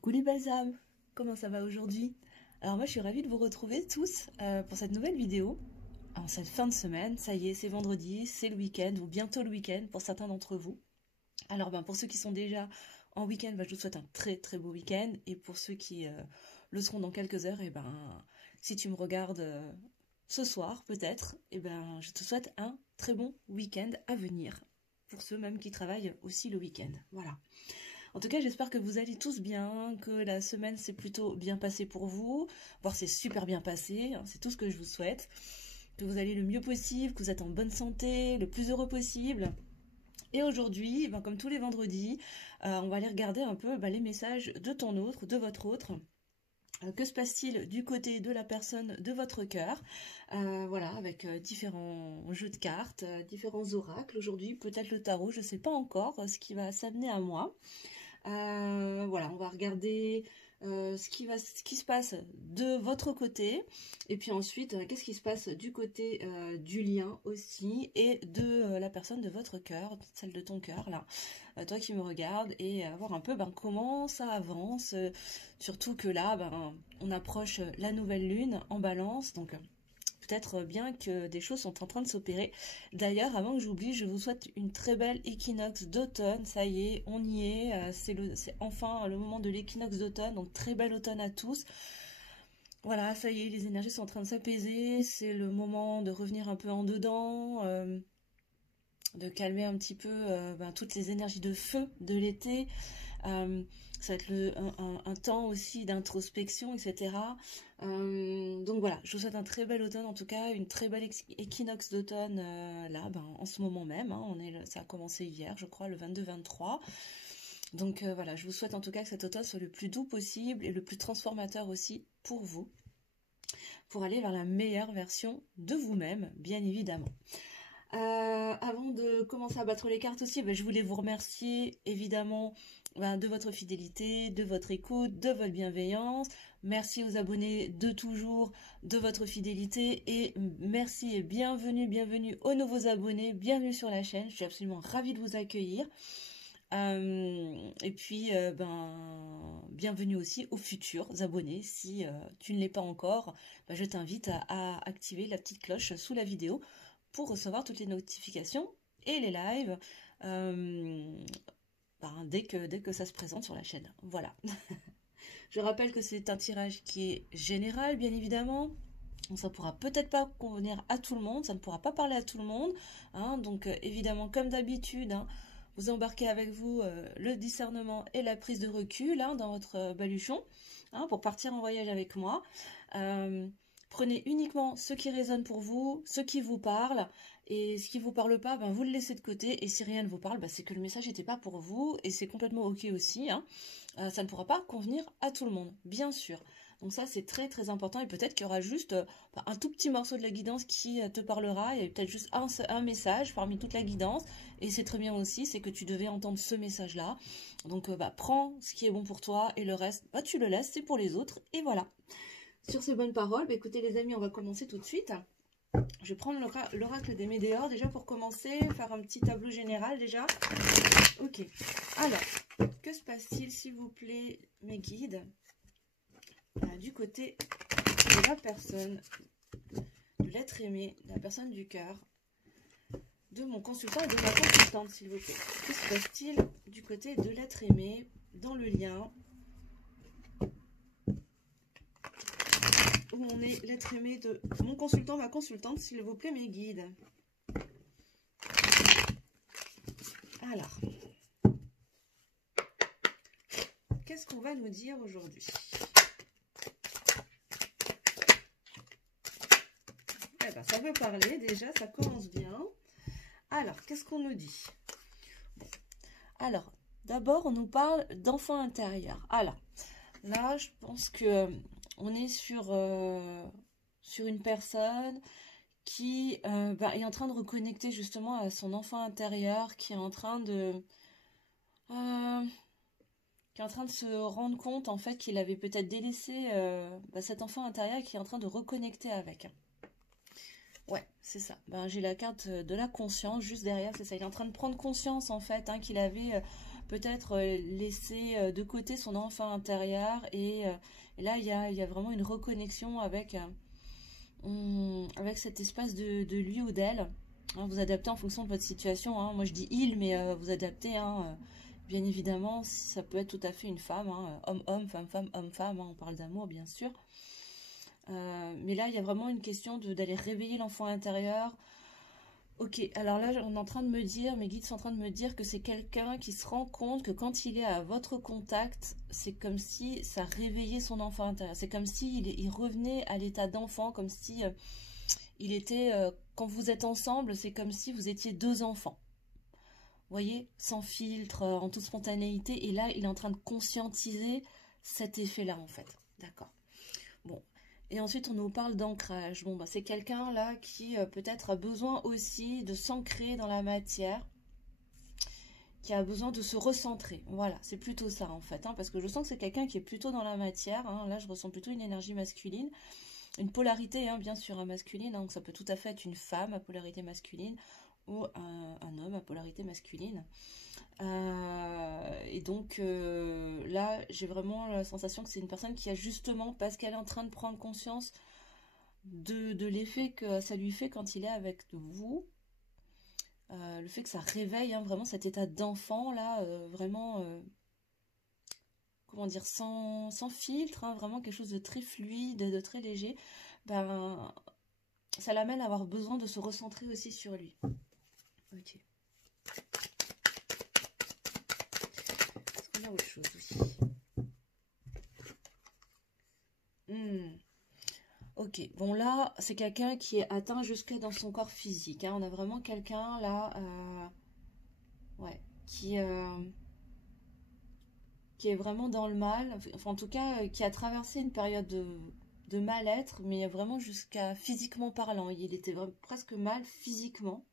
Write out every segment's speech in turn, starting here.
Coucou les belles âmes, comment ça va aujourd'hui? Alors moi je suis ravie de vous retrouver tous pour cette nouvelle vidéo. En cette fin de semaine, ça y est, c'est vendredi, c'est le week-end ou bientôt le week-end pour certains d'entre vous. Alors pour ceux qui sont déjà en week-end, je vous souhaite un très très beau week-end. Et pour ceux qui le seront dans quelques heures, si tu me regardes ce soir peut-être, je te souhaite un très bon week-end à venir. Pour ceux même qui travaillent aussi le week-end. Voilà. En tout cas, j'espère que vous allez tous bien, que la semaine s'est plutôt bien passée pour vous, voire c'est super bien passé, hein, c'est tout ce que je vous souhaite, que vous allez le mieux possible, que vous êtes en bonne santé, le plus heureux possible. Et aujourd'hui, comme tous les vendredis, on va aller regarder un peu les messages de ton autre, de votre autre. Que se passe-t-il du côté de la personne de votre cœur? Voilà, avec différents jeux de cartes, différents oracles. Aujourd'hui, peut-être le tarot, je ne sais pas encore ce qui va s'amener à moi. Voilà, on va regarder ce qui se passe de votre côté, et puis ensuite qu'est-ce qui se passe du côté du lien aussi, et de la personne de votre cœur, celle de ton cœur là, toi qui me regardes, et voir un peu comment ça avance, surtout que là on approche la nouvelle lune en Balance, donc peut-être bien que des choses sont en train de s'opérer. D'ailleurs, avant que j'oublie, je vous souhaite une très belle équinoxe d'automne. Ça y est, on y est. C'est enfin le moment de l'équinoxe d'automne. Donc, très bel automne à tous. Voilà, ça y est, les énergies sont en train de s'apaiser. C'est le moment de revenir un peu en dedans. De calmer un petit peu toutes les énergies de feu de l'été. Ça va être un temps aussi d'introspection, etc. Donc voilà, je vous souhaite un très bel automne, en tout cas une très belle équinoxe d'automne là, en ce moment même. Hein, ça a commencé hier, je crois, le 22-23. Donc voilà, je vous souhaite en tout cas que cet automne soit le plus doux possible et le plus transformateur aussi pour vous, pour aller vers la meilleure version de vous-même, bien évidemment. Avant de commencer à battre les cartes aussi, je voulais vous remercier évidemment de votre fidélité, de votre écoute, de votre bienveillance. Merci aux abonnés de toujours, de votre fidélité, et merci et bienvenue aux nouveaux abonnés, bienvenue sur la chaîne. Je suis absolument ravie de vous accueillir. Et puis bienvenue aussi aux futurs abonnés. Si tu ne l'es pas encore, je t'invite à activer la petite cloche sous la vidéo pour recevoir toutes les notifications et les lives dès que ça se présente sur la chaîne. Voilà. Je rappelle que c'est un tirage qui est général, bien évidemment. Donc ça ne pourra peut-être pas convenir à tout le monde, ça ne pourra pas parler à tout le monde. Hein, donc évidemment, comme d'habitude, vous embarquez avec vous le discernement et la prise de recul dans votre baluchon pour partir en voyage avec moi. Prenez uniquement ce qui résonne pour vous, ce qui vous parle, et ce qui ne vous parle pas, vous le laissez de côté, et si rien ne vous parle, c'est que le message n'était pas pour vous, et c'est complètement ok aussi. Ça ne pourra pas convenir à tout le monde, bien sûr. Donc ça, c'est très très important, et peut-être qu'il y aura juste un tout petit morceau de la guidance qui te parlera, et peut-être juste un message parmi toute la guidance, et c'est très bien aussi, c'est que tu devais entendre ce message-là. Donc prends ce qui est bon pour toi, et le reste, tu le laisses, c'est pour les autres, et voilà. Sur ces bonnes paroles, écoutez les amis, on va commencer tout de suite. Je vais prendre l'oracle des Médéors déjà pour commencer, faire un petit tableau général déjà. Ok, alors, que se passe-t-il s'il vous plaît, mes guides, du côté de la personne, de l'être aimé, de la personne du cœur, de mon consultant et de ma consultante, s'il vous plaît. Que se passe-t-il du côté de l'être aimé, dans le lien où on est l'être aimé de mon consultant, ma consultante, s'il vous plaît, mes guides. Alors, qu'est-ce qu'on va nous dire aujourd'hui? Ça veut parler, déjà, ça commence bien. Alors, qu'est-ce qu'on nous dit? Alors, d'abord, on nous parle d'enfant intérieur. Alors, là, je pense que on est sur une personne qui est en train de reconnecter justement à son enfant intérieur, qui est en train de se rendre compte en fait qu'il avait peut-être délaissé cet enfant intérieur, qui est en train de reconnecter avec. Ouais, c'est ça. J'ai la carte de la conscience juste derrière, c'est ça. Il est en train de prendre conscience en fait qu'il avait peut-être laissé de côté son enfant intérieur et là il y a vraiment une reconnexion avec cet espace de lui ou d'elle. Hein, vous adaptez en fonction de votre situation. Hein. Moi je dis il, mais vous adaptez. Hein, bien évidemment, ça peut être tout à fait une femme. Hein, homme-homme, femme-femme, homme-femme. Hein, on parle d'amour bien sûr. Mais là il y a vraiment une question d'aller réveiller l'enfant intérieur. Ok, alors là on est en train de me dire, mes guides sont en train de me dire que c'est quelqu'un qui se rend compte que quand il est à votre contact, c'est comme si ça réveillait son enfant intérieur. C'est comme si il revenait à l'état d'enfant, comme si il était, quand vous êtes ensemble, c'est comme si vous étiez deux enfants. Vous voyez, sans filtre, en toute spontanéité. Et là, il est en train de conscientiser cet effet-là, en fait. D'accord. Bon. Et ensuite, on nous parle d'ancrage. Bon, bah, c'est quelqu'un là qui peut-être a besoin aussi de s'ancrer dans la matière, qui a besoin de se recentrer. Voilà, c'est plutôt ça en fait, hein, parce que je sens que c'est quelqu'un qui est plutôt dans la matière. Hein. Là, je ressens plutôt une énergie masculine, une polarité, hein, bien sûr, masculine. Hein, donc ça peut tout à fait être une femme à polarité masculine ou un homme à polarité masculine. Et donc là, j'ai vraiment la sensation que c'est une personne qui a justement, parce qu'elle est en train de prendre conscience de l'effet que ça lui fait quand il est avec vous, le fait que ça réveille hein, vraiment cet état d'enfant là, vraiment, comment dire, sans filtre, hein, vraiment quelque chose de très fluide, de très léger, ben, ça l'amène à avoir besoin de se recentrer aussi sur lui. Ok. Est-ce qu'on a autre chose aussi? Ok, bon là, c'est quelqu'un qui est atteint jusque dans son corps physique. Hein. On a vraiment quelqu'un là, ouais, qui est vraiment dans le mal. Enfin, en tout cas, qui a traversé une période de mal-être, mais vraiment jusqu'à physiquement parlant. Il était vraiment presque mal physiquement.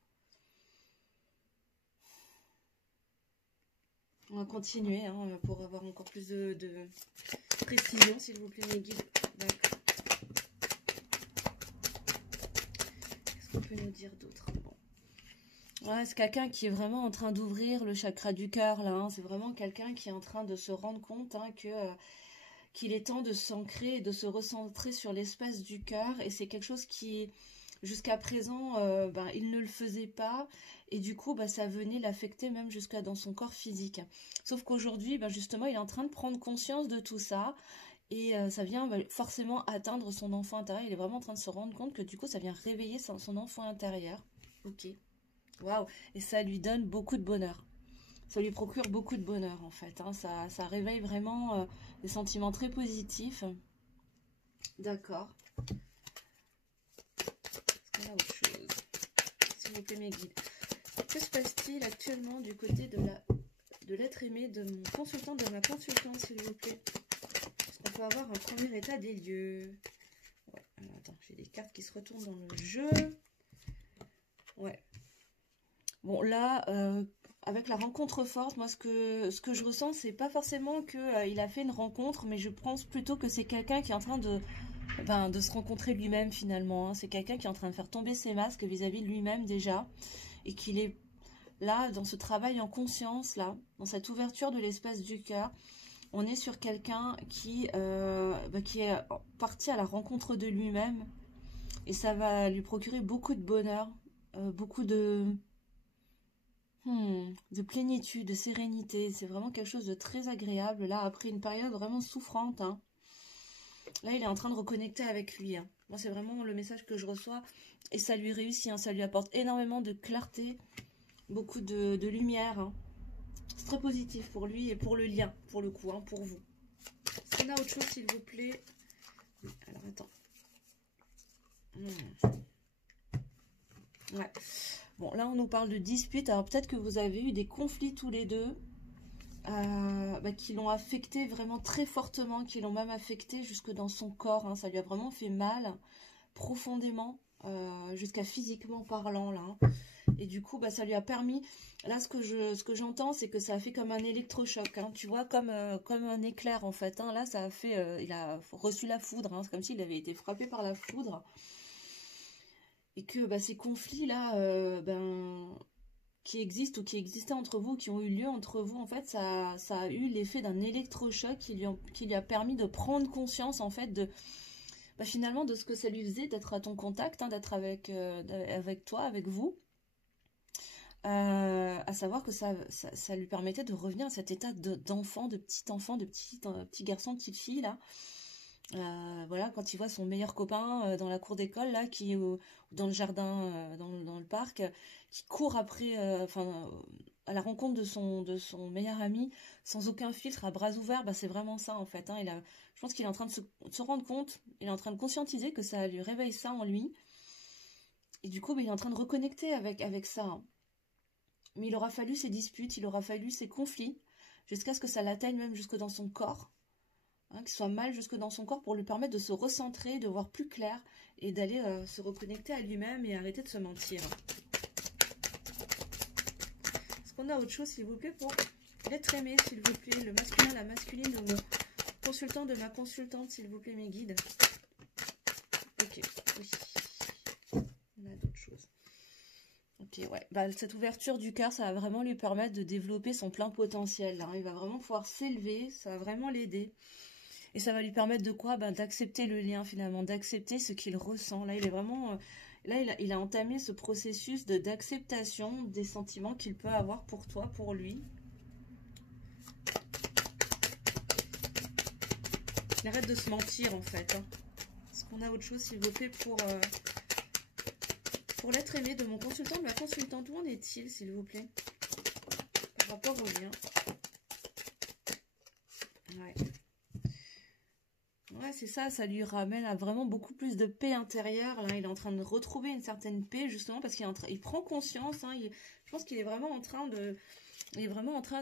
On va continuer hein, pour avoir encore plus de précision, s'il vous plaît, mes guides. D'accord. Qu'est-ce qu'on peut nous dire d'autre? Bon. Ouais, c'est quelqu'un qui est vraiment en train d'ouvrir le chakra du cœur, là. Hein. C'est vraiment quelqu'un qui est en train de se rendre compte hein, qu'il est temps de s'ancrer et de se recentrer sur l'espace du cœur. Et c'est quelque chose qui, jusqu'à présent, ben, il ne le faisait pas. Et du coup, ben, ça venait l'affecter même jusqu'à dans son corps physique. Sauf qu'aujourd'hui, ben, justement, il est en train de prendre conscience de tout ça. Et ça vient forcément atteindre son enfant intérieur. Il est vraiment en train de se rendre compte que du coup, ça vient réveiller son enfant intérieur. Ok. Waouh. Et ça lui donne beaucoup de bonheur. Ça lui procure beaucoup de bonheur, en fait. Hein. Ça réveille vraiment des sentiments très positifs. D'accord. Est-ce qu'on a autre chose? S'il vous plaît, mes guides. Que se passe-t-il actuellement du côté de l'être aimé de mon consultant, de ma consultante, s'il vous plaît? Est-ce qu'on peut avoir un premier état des lieux? Ouais, alors attends, j'ai des cartes qui se retournent dans le jeu. Ouais. Bon, là, avec la rencontre forte, moi, ce que je ressens, c'est pas forcément qu'il a fait une rencontre, mais je pense plutôt que c'est quelqu'un qui est en train de se rencontrer lui-même, finalement. Hein. C'est quelqu'un qui est en train de faire tomber ses masques vis-à-vis de lui-même, déjà, et qu'il est là, dans ce travail en conscience, là, dans cette ouverture de l'espace du cœur. On est sur quelqu'un qui est parti à la rencontre de lui-même, et ça va lui procurer beaucoup de bonheur, beaucoup de plénitude, de sérénité. C'est vraiment quelque chose de très agréable. Là, après une période vraiment souffrante, hein. Là, il est en train de reconnecter avec lui. Hein. Moi, c'est vraiment le message que je reçois. Et ça lui réussit. Hein. Ça lui apporte énormément de clarté, beaucoup de lumière. Hein. C'est très positif pour lui et pour le lien, pour le coup, hein, pour vous. Est-ce qu'on a autre chose, s'il vous plaît? Oui, alors, attends. Ouais. Bon, là, on nous parle de dispute. Alors, peut-être que vous avez eu des conflits tous les deux qui l'ont affecté vraiment très fortement, qui l'ont même affecté jusque dans son corps. Hein. Ça lui a vraiment fait mal, profondément, jusqu'à physiquement parlant, là. Hein. Et du coup, ça lui a permis... Là, ce que j'entends, c'est que ça a fait comme un électrochoc. Hein. Tu vois, comme un éclair, en fait. Hein. Là, ça a fait... il a reçu la foudre. Hein. C'est comme s'il avait été frappé par la foudre. Et que ces conflits-là, qui existent ou qui existaient entre vous, qui ont eu lieu entre vous, en fait, ça a eu l'effet d'un électrochoc qui lui a permis de prendre conscience, en fait, finalement, de ce que ça lui faisait d'être à ton contact, hein, d'être avec toi, avec vous. À savoir que ça lui permettait de revenir à cet état d'enfant, de petit garçon, petite fille, là. Voilà, quand il voit son meilleur copain dans la cour d'école, là, dans le jardin, dans le parc, qui court après, à la rencontre de son meilleur ami, sans aucun filtre, à bras ouverts, c'est vraiment ça, en fait. Hein, je pense qu'il est en train de se rendre compte, il est en train de conscientiser que ça lui réveille ça en lui. Et du coup, il est en train de reconnecter avec ça. Hein. Mais il aura fallu ces disputes, il aura fallu ces conflits, jusqu'à ce que ça l'atteigne même jusque dans son corps. Hein, qu'il soit mal jusque dans son corps pour lui permettre de se recentrer, de voir plus clair et d'aller se reconnecter à lui-même et arrêter de se mentir. Est-ce qu'on a autre chose, s'il vous plaît, pour l'être aimé, s'il vous plaît, le masculin, la masculine de mon consultant, de ma consultante, s'il vous plaît, mes guides. Ok, oui. On a d'autres choses. Ok, ouais. Cette ouverture du cœur, ça va vraiment lui permettre de développer son plein potentiel. Hein. Il va vraiment pouvoir s'élever, ça va vraiment l'aider. Et ça va lui permettre de quoi? D'accepter le lien, finalement, d'accepter ce qu'il ressent. Là, il est vraiment... il a entamé ce processus d'acceptation des sentiments qu'il peut avoir pour toi, pour lui. Il arrête de se mentir, en fait. Hein. Est-ce qu'on a autre chose, s'il vous plaît, pour l'être aimé de mon consultant, de ma consultante? Où en est-il, s'il vous plaît, par rapport au lien? Ouais. Ouais, c'est ça, ça lui ramène à vraiment beaucoup plus de paix intérieure. Là, il est en train de retrouver une certaine paix, justement, parce qu'il prend conscience. Hein, je pense qu'il est vraiment en train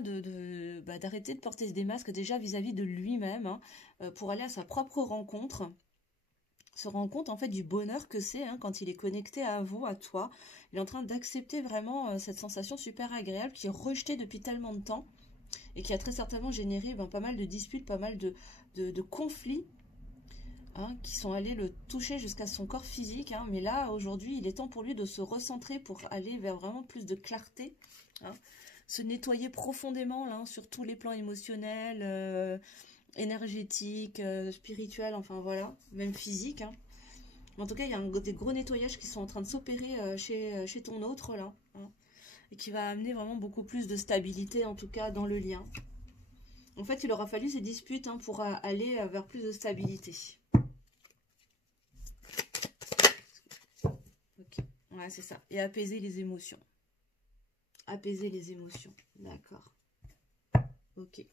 d'arrêter de porter des masques déjà vis-à-vis de lui-même, hein, pour aller à sa propre rencontre. Se rend compte, en fait, du bonheur que c'est, hein, quand il est connecté à vous, à toi. Il est en train d'accepter vraiment cette sensation super agréable qui est rejetée depuis tellement de temps et qui a très certainement généré pas mal de disputes, pas mal de conflits, hein, qui sont allés le toucher jusqu'à son corps physique. Hein. Mais là, aujourd'hui, il est temps pour lui de se recentrer pour aller vers vraiment plus de clarté. Hein. Se nettoyer profondément là, sur tous les plans émotionnels, énergétiques, spirituels, enfin voilà, même physiques. Hein. En tout cas, il y a des gros nettoyages qui sont en train de s'opérer chez ton autre là. Hein. Et qui va amener vraiment beaucoup plus de stabilité, en tout cas, dans le lien. En fait, il aura fallu ces disputes, hein, pour aller vers plus de stabilité. Ok, ouais, c'est ça. Et apaiser les émotions. Apaiser les émotions. D'accord. Ok.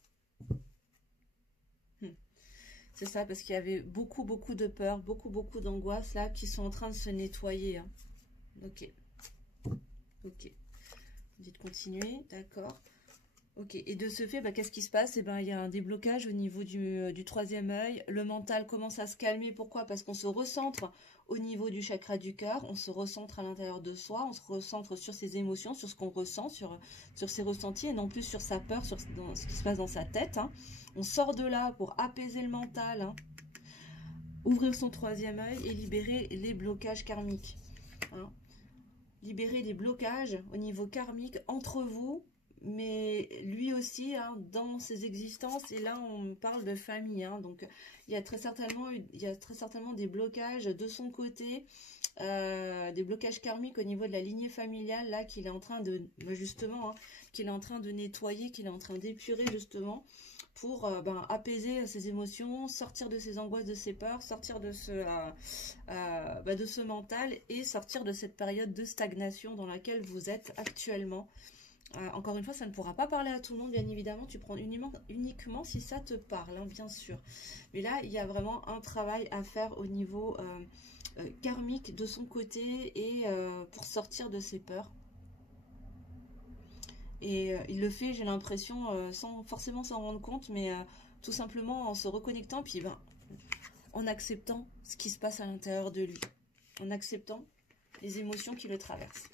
C'est ça, parce qu'il y avait beaucoup de peur, beaucoup d'angoisse, là, qui sont en train de se nettoyer. Hein. Ok. Ok. Vous dites continuer, d'accord. Ok, et de ce fait, qu'est-ce qui se passe? Il y a un déblocage au niveau du troisième œil. Le mental commence à se calmer. Pourquoi? Parce qu'on se recentre au niveau du chakra du cœur. On se recentre à l'intérieur de soi. On se recentre sur ses émotions, sur ce qu'on ressent, sur ses ressentis, et non plus sur sa peur, sur ce qui se passe dans sa tête. Hein. On sort de là pour apaiser le mental, hein. Ouvrir son troisième œil et libérer les blocages karmiques. Hein. Libérer des blocages au niveau karmique entre vous, mais lui aussi, hein, dans ses existences. Et là, on parle de famille. Hein, donc, il y a très certainement des blocages de son côté, des blocages karmiques au niveau de la lignée familiale, là, qu'il est en train de, justement, hein, qu'il est en train de nettoyer, qu'il est en train d'épurer, justement, pour apaiser ses émotions, sortir de ses angoisses, de ses peurs, sortir de ce mental et sortir de cette période de stagnation dans laquelle vous êtes actuellement. Encore une fois, ça ne pourra pas parler à tout le monde, bien évidemment. Tu prends uniquement si ça te parle, hein, bien sûr. Mais là, il y a vraiment un travail à faire au niveau karmique de son côté et pour sortir de ses peurs. Et il le fait, j'ai l'impression, sans forcément s'en rendre compte, mais tout simplement en se reconnectant, puis en acceptant ce qui se passe à l'intérieur de lui. En acceptant les émotions qui le traversent.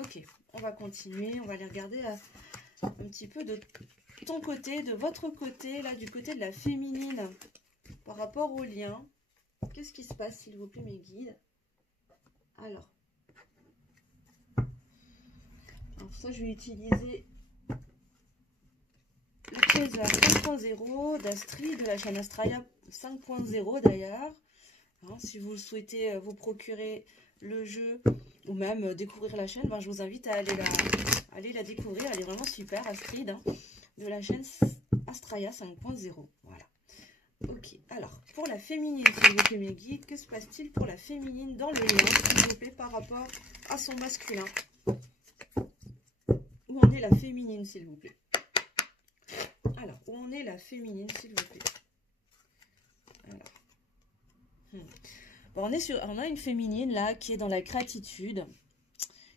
Ok, on va continuer, on va aller regarder un petit peu de ton côté, de votre côté, là, du côté de la féminine, par rapport au lien. Qu'est-ce qui se passe, s'il vous plaît, mes guides? Alors, Alors pour ça, je vais utiliser le Chaser 5.0 d'Astrid, de la chaîne Astraya 5.0 d'ailleurs. Hein, si vous souhaitez vous procurer le jeu ou même découvrir la chaîne, ben, je vous invite à aller la découvrir. Elle est vraiment super, Astrid, hein, de la chaîne Astraya 5.0. Voilà. Ok, alors pour la féminine, si vous plaît mes guides, que se passe-t-il pour la féminine dans le lien, s'il vous plaît, par rapport à son masculin? Où en est la féminine, s'il vous plaît? Alors, où en est la féminine, s'il vous plaît? Alors. Bon, on a une féminine là qui est dans la gratitude,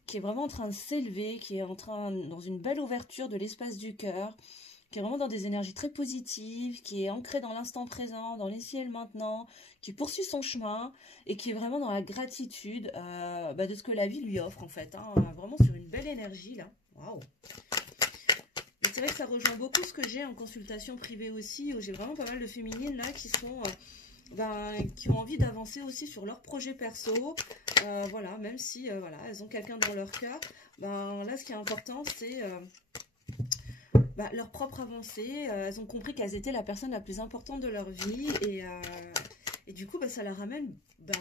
qui est vraiment en train de s'élever, qui est dans une belle ouverture de l'espace du cœur, qui est vraiment dans des énergies très positives, qui est ancrée dans l'instant présent, dans l'ici et le maintenant, qui poursuit son chemin et qui est vraiment dans la gratitude de ce que la vie lui offre en fait. Hein, vraiment sur une belle énergie là. Waouh! C'est vrai que ça rejoint beaucoup ce que j'ai en consultation privée aussi, où j'ai vraiment pas mal de féminines là qui sont... qui ont envie d'avancer aussi sur leur projet perso, voilà, même si voilà, elles ont quelqu'un dans leur cœur, là ce qui est important c'est leur propre avancée, elles ont compris qu'elles étaient la personne la plus importante de leur vie et du coup ça leur amène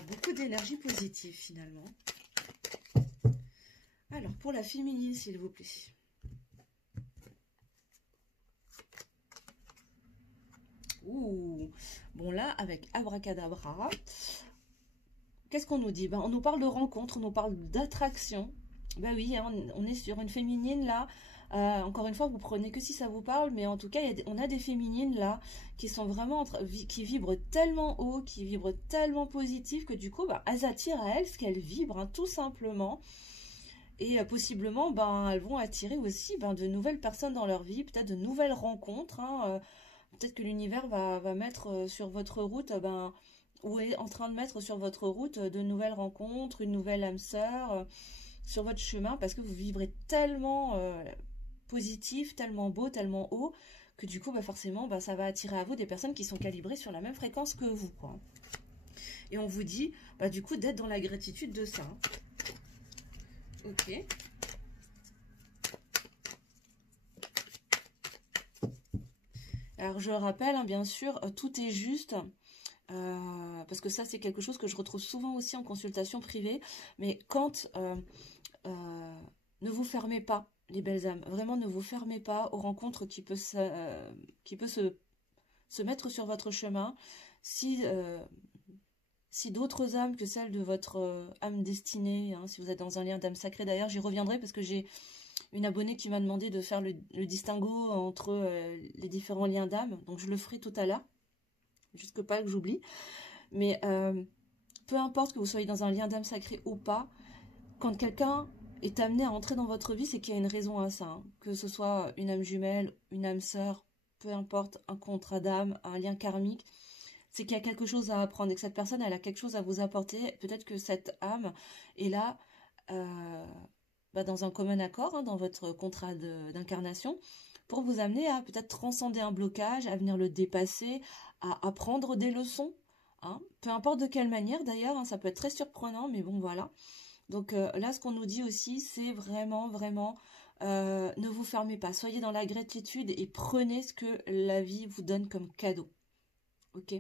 beaucoup d'énergie positive finalement. Alors pour la féminine s'il vous plaît. Ouh. Bon là, avec Abracadabra, qu'est-ce qu'on nous dit? On nous parle de rencontre, on nous parle d'attraction. Oui, hein, on est sur une féminine là. Encore une fois, vous prenez que si ça vous parle, mais en tout cas, on a des féminines là qui sont vraiment, qui vibrent tellement haut, qui vibrent tellement positif que du coup, elles attirent à elles ce qu'elles vibrent, hein, tout simplement. Et possiblement, elles vont attirer aussi de nouvelles personnes dans leur vie, peut-être de nouvelles rencontres, hein, peut-être que l'univers va mettre sur votre route, ou est en train de mettre sur votre route de nouvelles rencontres, une nouvelle âme sœur sur votre chemin, parce que vous vibrez tellement positif, tellement beau, tellement haut, que du coup, forcément, ça va attirer à vous des personnes qui sont calibrées sur la même fréquence que vous, quoi. Et on vous dit, du coup, d'être dans la gratitude de ça. Ok. Alors, je rappelle, hein, bien sûr, tout est juste, parce que ça, c'est quelque chose que je retrouve souvent aussi en consultation privée, mais quand ne vous fermez pas, les belles âmes, vraiment ne vous fermez pas aux rencontres qui peut se mettre sur votre chemin. Si d'autres âmes que celles de votre âme destinée, hein, si vous êtes dans un lien d'âme sacrée, d'ailleurs j'y reviendrai parce que j'ai une abonnée qui m'a demandé de faire le distinguo entre les différents liens d'âme, donc je le ferai tout à l'heure, jusque pas que j'oublie, mais peu importe que vous soyez dans un lien d'âme sacrée ou pas, quand quelqu'un est amené à entrer dans votre vie, c'est qu'il y a une raison à ça, hein. Que ce soit une âme jumelle, une âme sœur, peu importe, un contrat d'âme, un lien karmique, c'est qu'il y a quelque chose à apprendre et que cette personne, elle a quelque chose à vous apporter. Peut-être que cette âme est là dans un commun accord, hein, dans votre contrat d'incarnation, pour vous amener à peut-être transcender un blocage, à venir le dépasser, à apprendre des leçons, hein, peu importe de quelle manière d'ailleurs, hein, ça peut être très surprenant, mais bon voilà. Donc là, ce qu'on nous dit aussi, c'est vraiment, vraiment, ne vous fermez pas. Soyez dans la gratitude et prenez ce que la vie vous donne comme cadeau. Ok,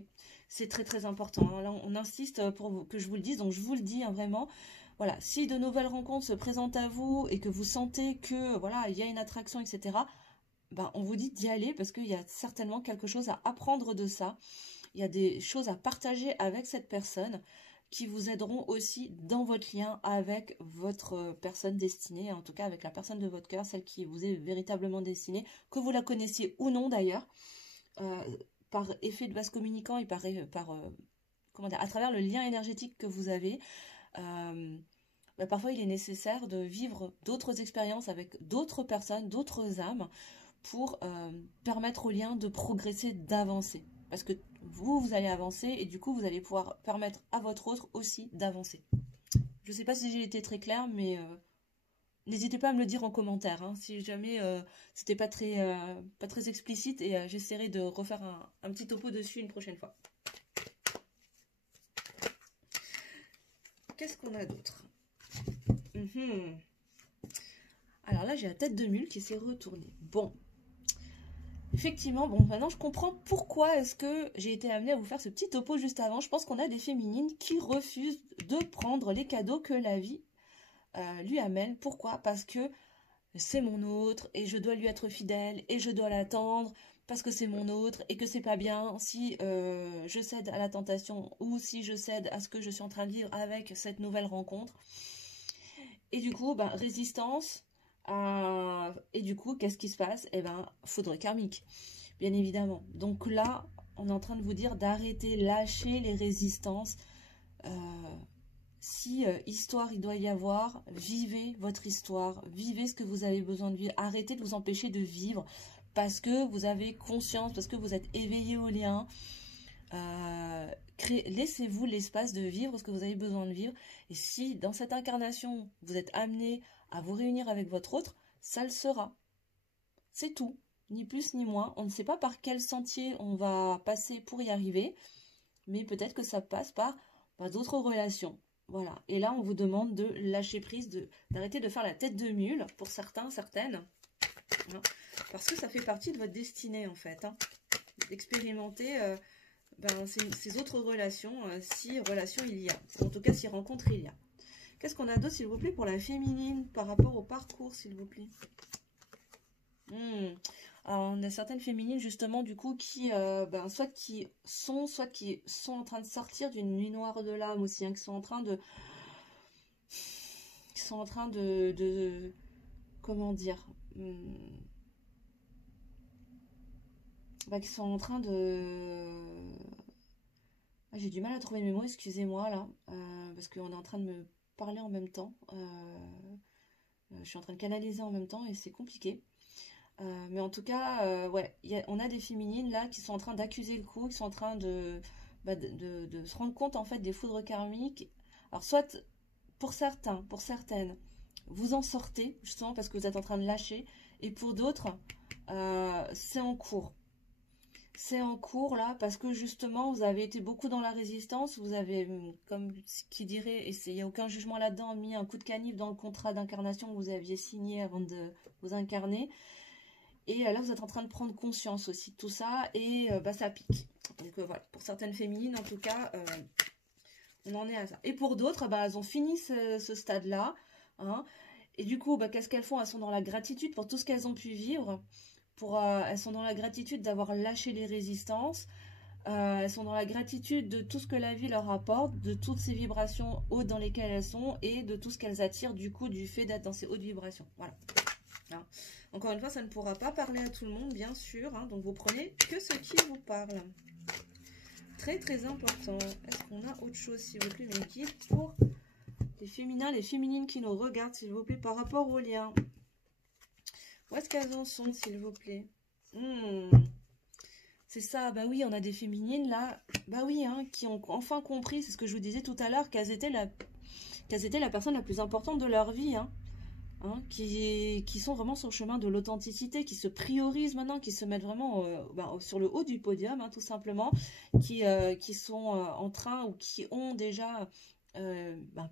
c'est très, très important. Hein. Là, on insiste pour que je vous le dise. Donc, je vous le dis, hein, vraiment. Voilà, si de nouvelles rencontres se présentent à vous et que vous sentez que, voilà, il y a une attraction, etc., on vous dit d'y aller parce qu'il y a certainement quelque chose à apprendre de ça. Il y a des choses à partager avec cette personne qui vous aideront aussi dans votre lien avec votre personne destinée, en tout cas avec la personne de votre cœur, celle qui vous est véritablement destinée, que vous la connaissiez ou non d'ailleurs, par effet de vase communicant et comment dire, à travers le lien énergétique que vous avez. Parfois il est nécessaire de vivre d'autres expériences avec d'autres personnes, d'autres âmes, pour permettre au lien de progresser, d'avancer. Parce que vous allez avancer et du coup, vous allez pouvoir permettre à votre autre aussi d'avancer. Je ne sais pas si j'ai été très claire, mais n'hésitez pas à me le dire en commentaire. Hein, si jamais c'était pas très explicite et j'essaierai de refaire un petit topo dessus une prochaine fois. Qu'est-ce qu'on a d'autre? Alors là, j'ai la tête de mule qui s'est retournée. Bon, effectivement, bon, maintenant je comprends pourquoi est-ce que j'ai été amenée à vous faire ce petit topo juste avant. Je pense qu'on a des féminines qui refusent de prendre les cadeaux que la vie lui amène. Pourquoi? Parce que c'est mon autre et je dois lui être fidèle et je dois l'attendre parce que c'est mon autre et que c'est pas bien si je cède à la tentation ou si je cède à ce que je suis en train de vivre avec cette nouvelle rencontre. Et du coup, ben, résistance. Et du coup, qu'est-ce qui se passe? Eh ben, foudre karmique, bien évidemment. Donc là, on est en train de vous dire d'arrêter, lâcher les résistances. Si histoire il doit y avoir, vivez votre histoire, vivez ce que vous avez besoin de vivre. Arrêtez de vous empêcher de vivre parce que vous avez conscience, parce que vous êtes éveillé au lien. Laissez-vous l'espace de vivre ce que vous avez besoin de vivre. Et si dans cette incarnation, vous êtes amené à vous réunir avec votre autre, ça le sera. C'est tout, ni plus ni moins. On ne sait pas par quel sentier on va passer pour y arriver, mais peut-être que ça passe par d'autres relations. Voilà. Et là, on vous demande de lâcher prise, d'arrêter de faire la tête de mule, pour certains, certaines, hein, parce que ça fait partie de votre destinée, en fait, hein, d'expérimenter ces autres relations, si relation il y a. En tout cas, si rencontre il y a. Qu'est-ce qu'on a d'autre, s'il vous plaît, pour la féminine, par rapport au parcours, s'il vous plaît? Alors, on a certaines féminines, justement, du coup, qui, soit qui sont en train de sortir d'une nuit noire de l'âme aussi, hein, qui sont en train de... comment dire, qui sont en train de... j'ai du mal à trouver mes mots, excusez-moi, là, parce qu'on est en train de me parler en même temps. Je suis en train de canaliser en même temps et c'est compliqué. Mais en tout cas, ouais, on a des féminines là qui sont en train d'accuser le coup, qui sont en train de se rendre compte en fait des foudres karmiques. Alors soit pour certains, pour certaines, vous en sortez justement parce que vous êtes en train de lâcher, et pour d'autres, c'est en cours. C'est en cours là parce que justement vous avez été beaucoup dans la résistance, vous avez, comme qui dirait, et il n'y a aucun jugement là-dedans, mis un coup de canif dans le contrat d'incarnation que vous aviez signé avant de vous incarner. Et là, vous êtes en train de prendre conscience aussi de tout ça, et ça pique. Donc voilà, pour certaines féminines, en tout cas, on en est à ça. Et pour d'autres, elles ont fini ce stade-là. Hein, et du coup, qu'est-ce qu'elles font? Elles sont dans la gratitude pour tout ce qu'elles ont pu vivre. Elles sont dans la gratitude d'avoir lâché les résistances. Elles sont dans la gratitude de tout ce que la vie leur apporte, de toutes ces vibrations hautes dans lesquelles elles sont, et de tout ce qu'elles attirent du coup du fait d'être dans ces hautes vibrations. Voilà. Hein. Encore une fois, ça ne pourra pas parler à tout le monde, bien sûr. Hein, donc, vous prenez que ce qui vous parle. Très, très important. Est-ce qu'on a autre chose, s'il vous plaît, mes guides, pour les féminins, les féminines qui nous regardent, s'il vous plaît, par rapport au lien? Où est-ce qu'elles en sont, s'il vous plaît? C'est ça, bah oui, on a des féminines, là, bah oui, hein, qui ont enfin compris, c'est ce que je vous disais tout à l'heure, qu'elles étaient la personne la plus importante de leur vie, hein. Hein, qui sont vraiment sur le chemin de l'authenticité, qui se priorisent maintenant, qui se mettent vraiment sur le haut du podium, hein, tout simplement, qui sont en train ou qui ont déjà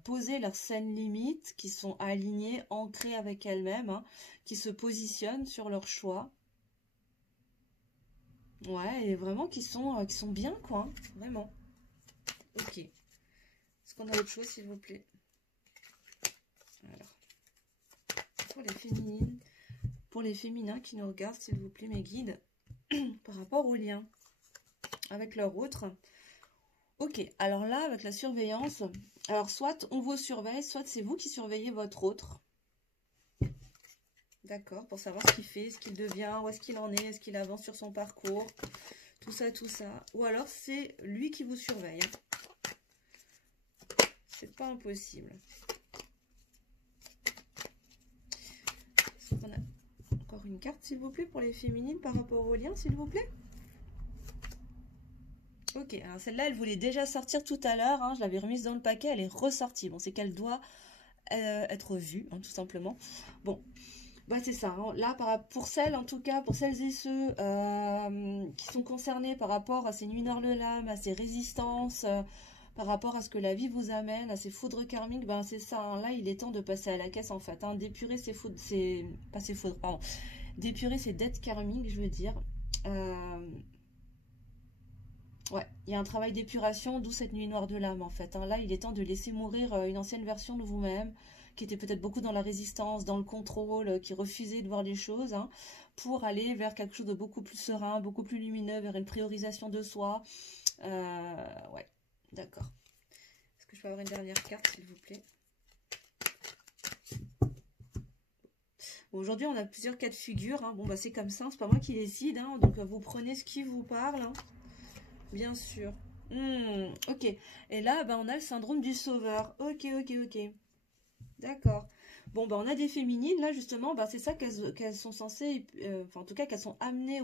posé leurs saines limites, qui sont alignées, ancrées avec elles-mêmes, hein, qui se positionnent sur leur choix. Ouais, et vraiment qui sont bien, quoi, hein, vraiment. Ok. Est-ce qu'on a autre chose, s'il vous plaît? Alors. Pour les féminins qui nous regardent, s'il vous plaît, mes guides, par rapport au lien avec leur autre. Ok, alors là, avec la surveillance, alors soit on vous surveille, soit c'est vous qui surveillez votre autre. D'accord, pour savoir ce qu'il fait, ce qu'il devient, où est-ce qu'il en est avance sur son parcours, tout ça, tout ça. Ou alors c'est lui qui vous surveille. C'est pas impossible. On a encore une carte, s'il vous plaît, pour les féminines par rapport au lien, s'il vous plaît. Ok, alors celle-là, elle voulait déjà sortir tout à l'heure. Hein, je l'avais remise dans le paquet, elle est ressortie. Bon, c'est qu'elle doit être vue, hein, tout simplement. Bon, c'est ça. Hein. Là, pour celles, en tout cas, pour celles et ceux qui sont concernés par rapport à ces nuits noires de l'âme, à ces résistances, par rapport à ce que la vie vous amène, à ces foudres karmiques, ben c'est ça, hein. Là, il est temps de passer à la caisse, en fait, hein, d'épurer ces foudres, pas ces foudres, pardon, d'épurer ces dettes karmiques, je veux dire. Ouais, il y a un travail d'épuration, d'où cette nuit noire de l'âme, en fait, hein. Là, il est temps de laisser mourir une ancienne version de vous-même, qui était peut-être beaucoup dans la résistance, dans le contrôle, qui refusait de voir les choses, hein, pour aller vers quelque chose de beaucoup plus serein, beaucoup plus lumineux, vers une priorisation de soi. Ouais, d'accord. Est-ce que je peux avoir une dernière carte, s'il vous plaît? Aujourd'hui, on a plusieurs cas de figure, hein. Bon, bah c'est comme ça, c'est pas moi qui décide, hein. Donc vous prenez ce qui vous parle, hein. Bien sûr. Ok. Et là, bah, on a le syndrome du sauveur. Ok, ok, ok. D'accord. Bon, bah, on a des féminines, là, justement, bah, c'est ça qu'elles sont censées, enfin, en tout cas, qu'elles sont amenées,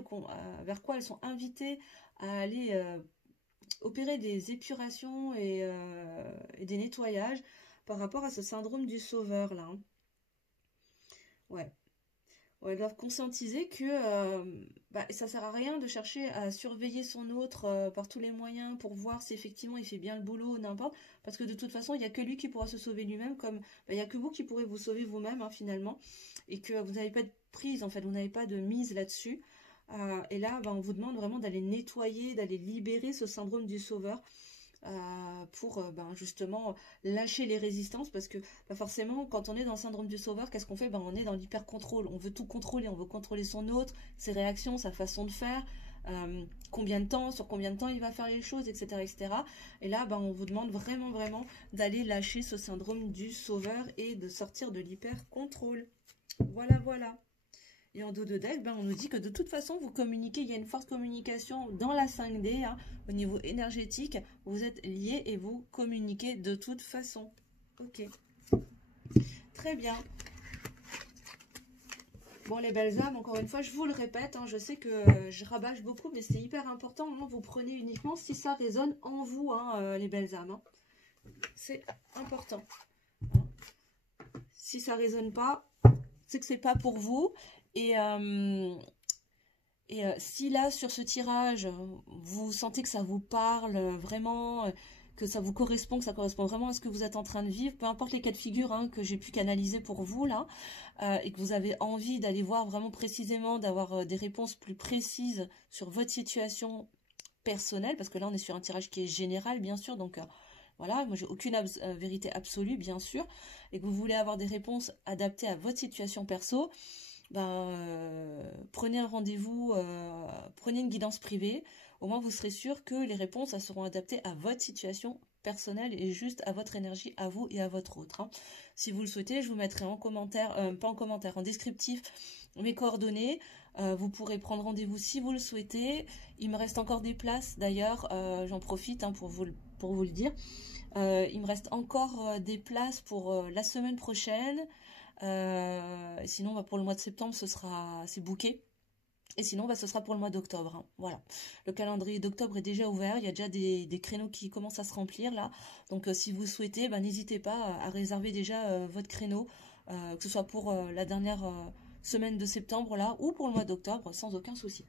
vers quoi elles sont invitées à aller opérer des épurations et des nettoyages par rapport à ce syndrome du sauveur, là, hein. Ouais. Ouais, elles doivent conscientiser que bah, ça sert à rien de chercher à surveiller son autre par tous les moyens pour voir si effectivement il fait bien le boulot ou n'importe, parce que de toute façon, il n'y a que lui qui pourra se sauver lui-même, comme bah, il n'y a que vous qui pourrez vous sauver vous-même, hein, finalement, et que vous n'avez pas de prise, en fait, vous n'avez pas de mise là-dessus. Et là, bah, on vous demande vraiment d'aller nettoyer, d'aller libérer ce syndrome du sauveur pour ben, justement lâcher les résistances, parce que bah, forcément quand on est dans le syndrome du sauveur, qu'est-ce qu'on fait? Ben, on est dans l'hyper contrôle, on veut tout contrôler, on veut contrôler son autre, ses réactions, sa façon de faire, combien de temps, sur combien de temps il va faire les choses, etc., etc. Et là ben, on vous demande vraiment vraiment d'aller lâcher ce syndrome du sauveur et de sortir de l'hyper contrôle. Voilà, voilà. Et en dos de deck, ben, on nous dit que de toute façon, vous communiquez, il y a une forte communication dans la 5D, hein, au niveau énergétique, vous êtes liés et vous communiquez de toute façon. Ok, très bien. Bon, les belles âmes, encore une fois, je vous le répète, hein, je sais que je rabâche beaucoup, mais c'est hyper important, hein, vous prenez uniquement si ça résonne en vous, hein, les belles âmes. Hein. C'est important. Hein. Si ça résonne pas, c'est que c'est pas pour vous. Et si là, sur ce tirage, vous sentez que ça vous parle vraiment, que ça vous correspond, que ça correspond vraiment à ce que vous êtes en train de vivre, peu importe les cas de figure hein, que j'ai pu canaliser pour vous là, et que vous avez envie d'aller voir vraiment précisément, d'avoir des réponses plus précises sur votre situation personnelle, parce que là on est sur un tirage qui est général bien sûr, donc voilà, moi j'ai aucune vérité absolue bien sûr, et que vous voulez avoir des réponses adaptées à votre situation perso, ben, prenez un rendez-vous, prenez une guidance privée, au moins vous serez sûr que les réponses elles seront adaptées à votre situation personnelle et juste à votre énergie, à vous et à votre autre. Hein. Si vous le souhaitez, je vous mettrai en commentaire, pas en commentaire, en descriptif mes coordonnées. Vous pourrez prendre rendez-vous si vous le souhaitez. Il me reste encore des places d'ailleurs, j'en profite hein, pour vous le dire. Il me reste encore des places pour la semaine prochaine. Sinon, bah, pour le mois de septembre, c'est booké. Et sinon, bah, ce sera pour le mois d'octobre. Hein. Voilà. Le calendrier d'octobre est déjà ouvert. Il y a déjà des créneaux qui commencent à se remplir là. Donc, si vous souhaitez, bah, n'hésitez pas à réserver déjà votre créneau, que ce soit pour la dernière semaine de septembre là ou pour le mois d'octobre, sans aucun souci.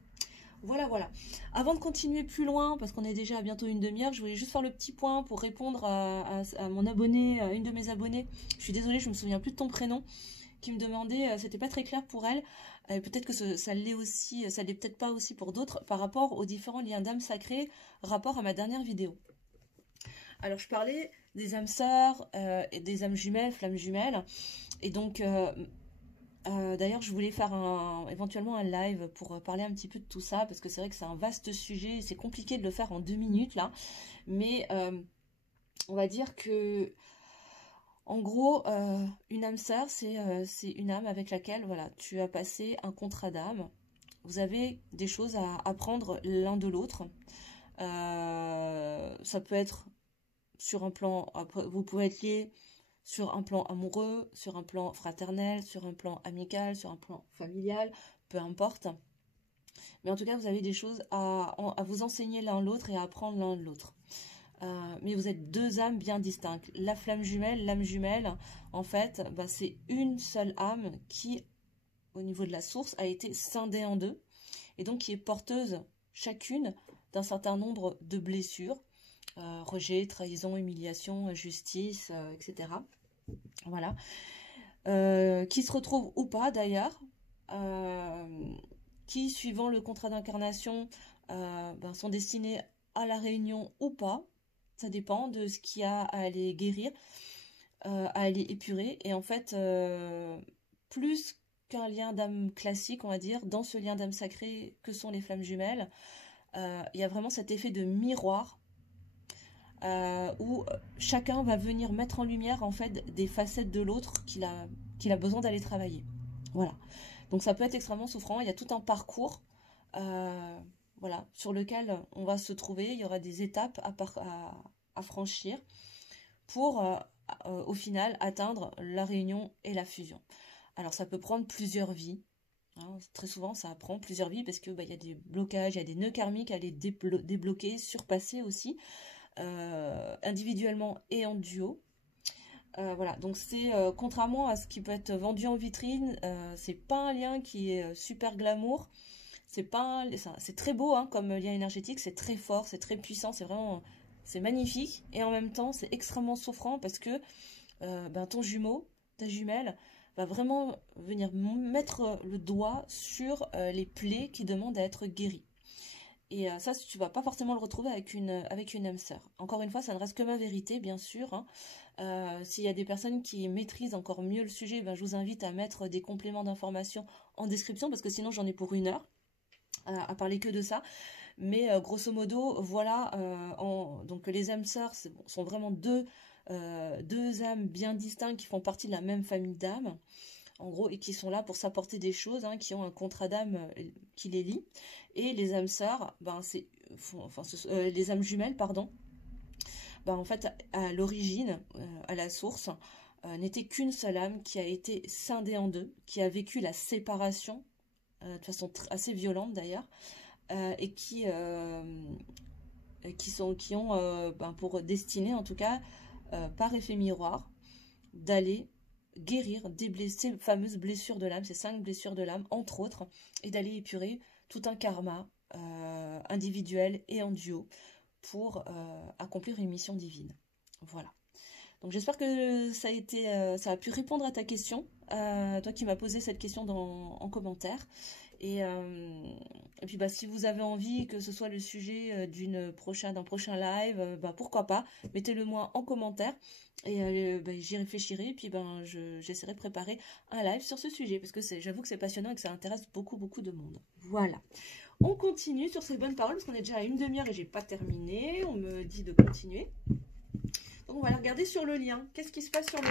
Voilà, voilà. Avant de continuer plus loin, parce qu'on est déjà à bientôt une demi-heure, je voulais juste faire le petit point pour répondre à mon abonné, à une de mes abonnées. Je suis désolée, je me souviens plus de ton prénom, qui me demandait, c'était pas très clair pour elle, peut-être que ça l'est aussi, ça l'est peut-être pas aussi pour d'autres, par rapport aux différents liens d'âme sacrés, rapport à ma dernière vidéo. Alors je parlais des âmes sœurs, et des âmes jumelles, flammes jumelles, et donc... d'ailleurs, je voulais faire éventuellement un live pour parler un petit peu de tout ça, parce que c'est vrai que c'est un vaste sujet, c'est compliqué de le faire en 2 minutes là, mais on va dire que, en gros, une âme sœur, c'est une âme avec laquelle voilà, tu as passé un contrat d'âme, vous avez des choses à apprendre l'un de l'autre, ça peut être sur un plan, vous pouvez être liés sur un plan amoureux, sur un plan fraternel, sur un plan amical, sur un plan familial, peu importe. Mais en tout cas, vous avez des choses à vous enseigner l'un l'autre et à apprendre l'un de l'autre. Mais vous êtes deux âmes bien distinctes. La flamme jumelle, l'âme jumelle, en fait, bah, c'est une seule âme qui, au niveau de la source, a été scindée en deux. Et donc qui est porteuse, chacune, d'un certain nombre de blessures, rejet, trahison, humiliation, injustice, etc. Voilà. Qui se retrouvent ou pas d'ailleurs, qui suivant le contrat d'incarnation sont destinés à la réunion ou pas. Ça dépend de ce qu'il y a à aller guérir, à aller épurer. Et en fait, plus qu'un lien d'âme classique, on va dire, dans ce lien d'âme sacrée que sont les flammes jumelles, il y a vraiment cet effet de miroir où chacun va venir mettre en lumière en fait des facettes de l'autre qu'il a besoin d'aller travailler. Voilà. Donc ça peut être extrêmement souffrant. Il y a tout un parcours voilà, sur lequel on va se trouver. Il y aura des étapes à franchir pour au final atteindre la réunion et la fusion. Alors ça peut prendre plusieurs vies. Hein, très souvent ça prend plusieurs vies parce que il y a des blocages, il y a des nœuds karmiques à les débloquer, surpasser aussi. Individuellement et en duo. Voilà, donc c'est contrairement à ce qui peut être vendu en vitrine, c'est pas un lien qui est super glamour. C'est très beau hein, comme lien énergétique, c'est très fort, c'est très puissant, c'est magnifique et en même temps c'est extrêmement souffrant parce que ton jumeau, ta jumelle va vraiment venir mettre le doigt sur les plaies qui demandent à être guéries. Et ça, tu vas pas forcément le retrouver avec une âme sœur. Encore une fois, ça ne reste que ma vérité, bien sûr. Hein. S'il y a des personnes qui maîtrisent encore mieux le sujet, je vous invite à mettre des compléments d'informations en description, parce que sinon j'en ai pour 1 heure à parler que de ça. Mais grosso modo, voilà, donc les âmes sœurs sont vraiment deux âmes bien distinctes qui font partie de la même famille d'âmes. En gros, et qui sont là pour s'apporter des choses, hein, qui ont un contrat d'âme qui les lie. Et les âmes sœurs, les âmes jumelles, pardon, en fait, à l'origine, à la source, n'était qu'une seule âme qui a été scindée en deux, qui a vécu la séparation, de façon assez violente d'ailleurs, et qui ont pour destinée, en tout cas, par effet miroir, d'aller guérir ces fameuses blessures de l'âme, ces 5 blessures de l'âme, entre autres, et d'aller épurer tout un karma individuel et en duo pour accomplir une mission divine. Voilà. Donc j'espère que ça a pu répondre à ta question, toi qui m'as posé cette question en commentaire. Et puis si vous avez envie que ce soit le sujet d'un prochain live, pourquoi pas, mettez-le moi en commentaire et j'y réfléchirai. Et puis j'essaierai de préparer un live sur ce sujet parce que j'avoue que c'est passionnant et que ça intéresse beaucoup de monde. Voilà. On continue sur ces bonnes paroles parce qu'on est déjà à 1 demi-heure et j'ai pas terminé. On me dit de continuer. Donc on va aller regarder sur le lien. Qu'est-ce qui se passe sur le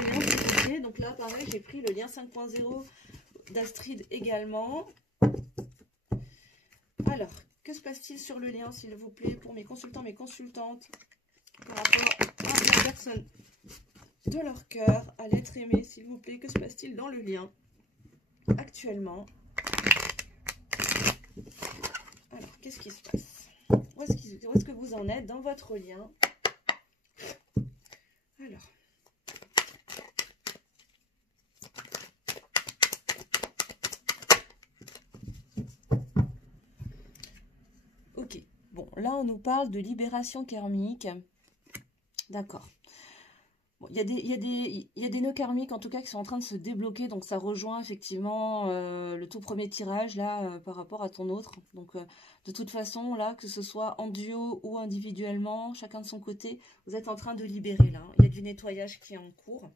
lien? Donc là pareil, j'ai pris le lien 5.0 d'Astrid également. Alors, que se passe-t-il sur le lien, s'il vous plaît, pour mes consultants, mes consultantes, par rapport à la personne de leur cœur, à l'être aimé, s'il vous plaît, que se passe-t-il dans le lien actuellement? Alors, qu'est-ce qui se passe? Où est-ce que vous en êtes dans votre lien? Alors. Ok, bon, là on nous parle de libération karmique. D'accord. Bon, il y a des nœuds karmiques en tout cas qui sont en train de se débloquer, donc ça rejoint effectivement le tout premier tirage là par rapport à ton autre. Donc de toute façon là, que ce soit en duo ou individuellement, chacun de son côté, vous êtes en train de libérer là. Il y a du nettoyage qui est en cours.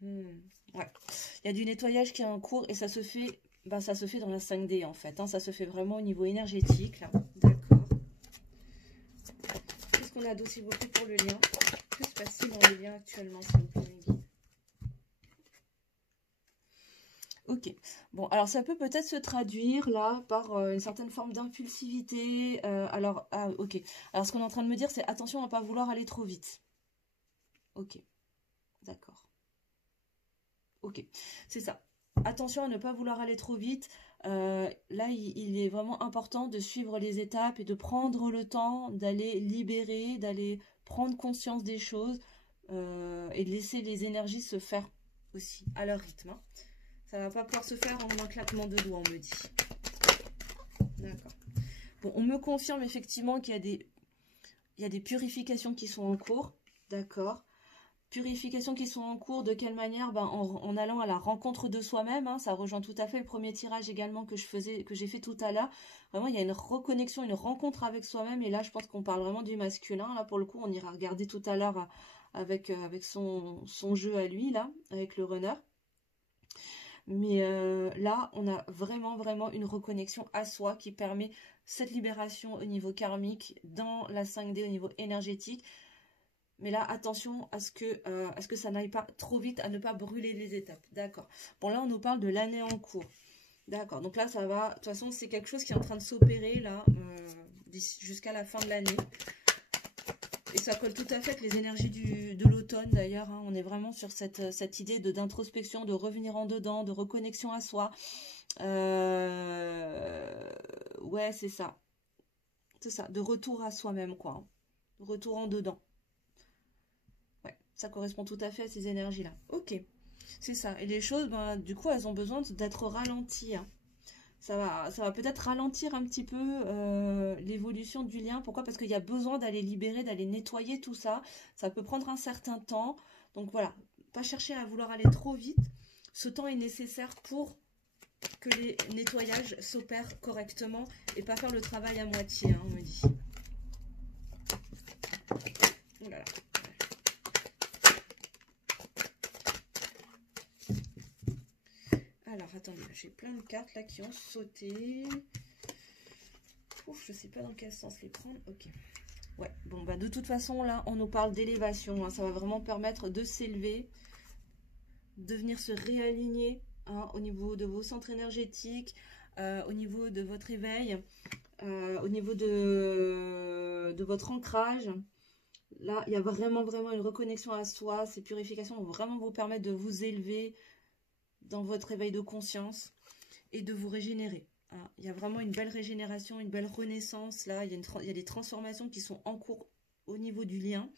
Ouais. Il y a du nettoyage qui est en cours et ça se fait dans la 5D en fait. Hein. Ça se fait vraiment au niveau énergétique. D'accord. Qu'est-ce qu'on a d'autre s'il vous plaît pour le lien? Que se passe-t-il dans le lien actuellement s'il vous plaît, Meggy? Ok. Bon, alors ça peut peut-être se traduire là par une certaine forme d'impulsivité. Ok. Alors ce qu'on est en train de me dire c'est attention à ne pas vouloir aller trop vite. Ok. D'accord. Ok, c'est ça. Attention à ne pas vouloir aller trop vite. Là, il est vraiment important de suivre les étapes et de prendre le temps d'aller libérer, d'aller prendre conscience des choses et de laisser les énergies se faire aussi à leur rythme. Hein. Ça ne va pas pouvoir se faire en un claquement de doigts, on me dit. D'accord. Bon, on me confirme effectivement qu'il y a des purifications qui sont en cours. D'accord. Purifications qui sont en cours, de quelle manière? Ben, en allant à la rencontre de soi-même, hein, ça rejoint tout à fait le premier tirage également que j'ai fait tout à l'heure. Vraiment, il y a une reconnexion, une rencontre avec soi-même, et là, je pense qu'on parle vraiment du masculin. Là, pour le coup, on ira regarder tout à l'heure avec son jeu à lui, là, avec le runner. Mais là, on a vraiment, vraiment une reconnexion à soi qui permet cette libération au niveau karmique, dans la 5D au niveau énergétique. Mais là, attention à ce que ça n'aille pas trop vite, à ne pas brûler les étapes. D'accord. Bon, là, on nous parle de l'année en cours. D'accord. Donc là, ça va. De toute façon, c'est quelque chose qui est en train de s'opérer, là, jusqu'à la fin de l'année. Et ça colle tout à fait avec les énergies de l'automne, d'ailleurs. Hein. On est vraiment sur cette idée d'introspection, de revenir en dedans, de reconnexion à soi. Ouais, c'est ça. C'est ça. De retour à soi-même, quoi. Hein. Retour en dedans. Ouais, ça correspond tout à fait à ces énergies-là. Ok, c'est ça. Et les choses, ben, du coup, elles ont besoin d'être ralenties. Hein. Ça va peut-être ralentir un petit peu l'évolution du lien. Pourquoi? Parce qu'il y a besoin d'aller libérer, d'aller nettoyer tout ça. Ça peut prendre un certain temps. Donc voilà, pas chercher à vouloir aller trop vite. Ce temps est nécessaire pour que les nettoyages s'opèrent correctement et pas faire le travail à moitié, hein, on me dit. Oh là là. Alors, attendez, j'ai plein de cartes là qui ont sauté. Ouf, je sais pas dans quel sens les prendre. Ok. Ouais, bon, bah de toute façon, là, on nous parle d'élévation. Hein, ça va vraiment permettre de s'élever, de venir se réaligner hein, au niveau de vos centres énergétiques, au niveau de votre éveil, au niveau de votre ancrage. Là, il y a vraiment, vraiment une reconnexion à soi. Ces purifications vont vraiment vous permettre de vous élever dans votre éveil de conscience et de vous régénérer. Hein. Il y a vraiment une belle régénération, une belle renaissance. Là, il y a des transformations qui sont en cours au niveau du lien.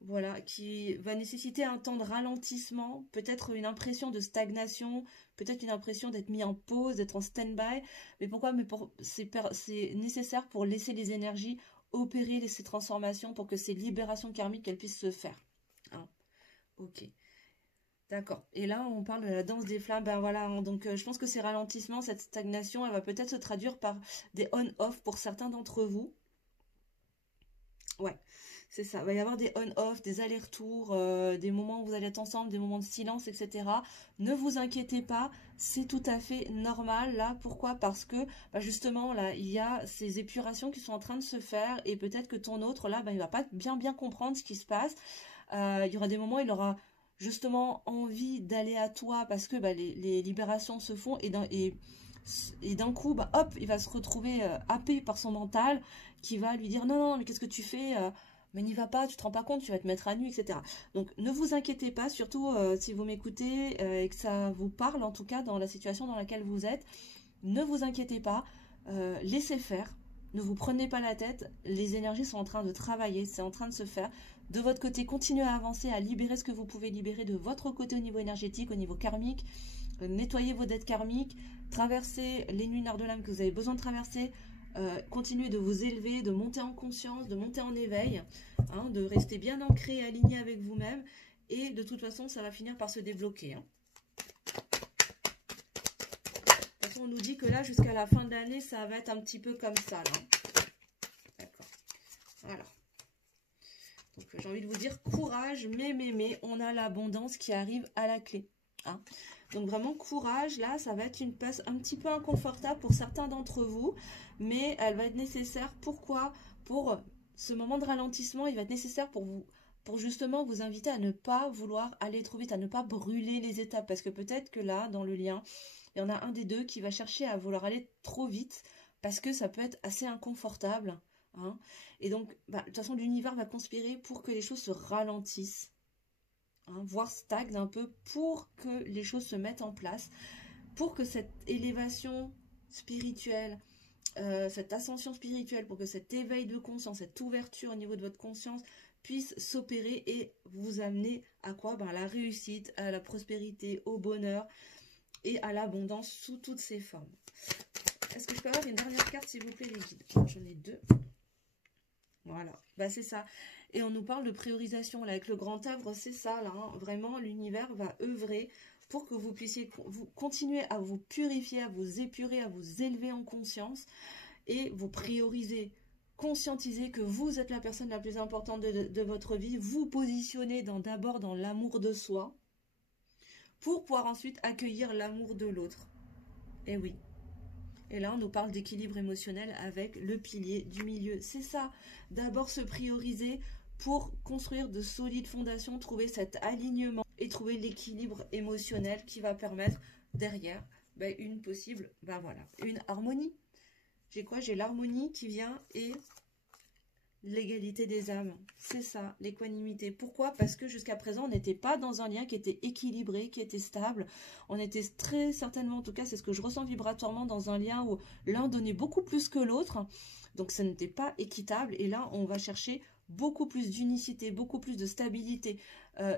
Voilà, qui va nécessiter un temps de ralentissement, peut-être une impression de stagnation, peut-être une impression d'être mis en pause, d'être en stand-by. Mais pourquoi? Mais c'est nécessaire pour laisser les énergies opérer ces transformations pour que ces libérations karmiques elles puissent se faire. Hein. Ok. D'accord. Et là, on parle de la danse des flammes. Ben voilà, hein, donc je pense que ces ralentissements, cette stagnation, elle va peut-être se traduire par des on-off pour certains d'entre vous. Ouais, c'est ça. Il va y avoir des on-off, des allers-retours, des moments où vous allez être ensemble, des moments de silence, etc. Ne vous inquiétez pas, c'est tout à fait normal. Là, pourquoi? Parce que bah, justement, là, il y a ces épurations qui sont en train de se faire et peut-être que ton autre, là, bah, il va pas bien comprendre ce qui se passe. Il y aura des moments où il aura justement envie d'aller à toi parce que bah, les libérations se font et d'un coup, bah, hop, il va se retrouver happé par son mental qui va lui dire non, non, mais qu'est-ce que tu fais mais n'y va pas, tu te rends pas compte, tu vas te mettre à nu, etc. Donc ne vous inquiétez pas, surtout si vous m'écoutez et que ça vous parle, en tout cas dans la situation dans laquelle vous êtes, ne vous inquiétez pas, laissez faire, ne vous prenez pas la tête, les énergies sont en train de travailler, c'est en train de se faire. De votre côté, continuez à avancer, à libérer ce que vous pouvez libérer de votre côté au niveau énergétique, au niveau karmique, nettoyez vos dettes karmiques, traversez les nuits noires de l'âme que vous avez besoin de traverser, continuez de vous élever, de monter en conscience, de monter en éveil, hein, de rester bien ancré et aligné avec vous-même, et de toute façon, ça va finir par se débloquer. Hein. De toute façon, on nous dit que là, jusqu'à la fin de l'année, ça va être un petit peu comme ça. D'accord. Voilà. Donc, j'ai envie de vous dire courage, mais, on a l'abondance qui arrive à la clé. Hein. Donc vraiment courage, là ça va être une passe un petit peu inconfortable pour certains d'entre vous, mais elle va être nécessaire. Pourquoi? Pour ce moment de ralentissement, il va être nécessaire pour vous, pour justement vous inviter à ne pas vouloir aller trop vite, à ne pas brûler les étapes, parce que peut-être que là, dans le lien, il y en a un des deux qui va chercher à vouloir aller trop vite, parce que ça peut être assez inconfortable. Hein. Et donc, bah, de toute façon, l'univers va conspirer pour que les choses se ralentissent. Hein, voire stagne un peu pour que les choses se mettent en place, pour que cette élévation spirituelle, cette ascension spirituelle, pour que cet éveil de conscience, cette ouverture au niveau de votre conscience puisse s'opérer et vous amener à quoi? Ben, à la réussite, à la prospérité, au bonheur et à l'abondance sous toutes ses formes. Est-ce que je peux avoir une dernière carte, s'il vous plaît, les guides? J'en ai 2. Voilà, bah c'est ça. Et on nous parle de priorisation, là, avec le grand œuvre, c'est ça, là, hein. Vraiment, l'univers va œuvrer pour que vous puissiez vous continuer à vous purifier, à vous épurer, à vous élever en conscience et vous prioriser. Conscientiser que vous êtes la personne la plus importante de votre vie, vous positionnez d'abord dans l'amour de soi pour pouvoir ensuite accueillir l'amour de l'autre. Et oui. Et là, on nous parle d'équilibre émotionnel avec le pilier du milieu. C'est ça, d'abord se prioriser pour construire de solides fondations, trouver cet alignement et trouver l'équilibre émotionnel qui va permettre derrière une possible, une harmonie. J'ai quoi? J'ai l'harmonie qui vient et l'égalité des âmes. C'est ça, l'équanimité. Pourquoi? Parce que jusqu'à présent, on n'était pas dans un lien qui était équilibré, qui était stable. On était très certainement, en tout cas, c'est ce que je ressens vibratoirement, dans un lien où l'un donnait beaucoup plus que l'autre. Donc, ça n'était pas équitable. Et là, on va chercher beaucoup plus d'unicité, beaucoup plus de stabilité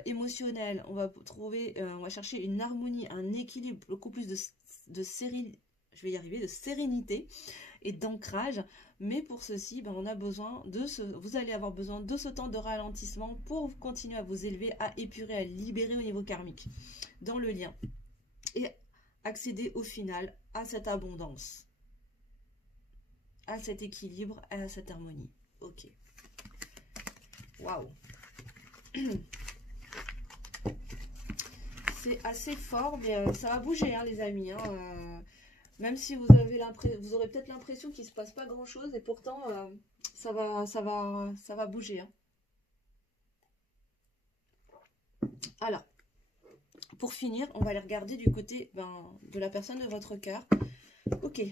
émotionnelle. On va on va chercher une harmonie, un équilibre, beaucoup plus de sérénité. Je vais y arriver, de sérénité et d'ancrage. Mais pour ceci, on a besoin vous allez avoir besoin de ce temps de ralentissement pour continuer à vous élever, à épurer, à libérer au niveau karmique, dans le lien. Et accéder au final à cette abondance, à cet équilibre, à cette harmonie. Ok. Waouh. C'est assez fort, mais ça va bouger, hein, les amis. Même si vous aurez peut-être l'impression qu'il ne se passe pas grand-chose, et pourtant, ça va bouger. Hein. Alors, pour finir, on va aller regarder du côté de la personne de votre cœur. Ok,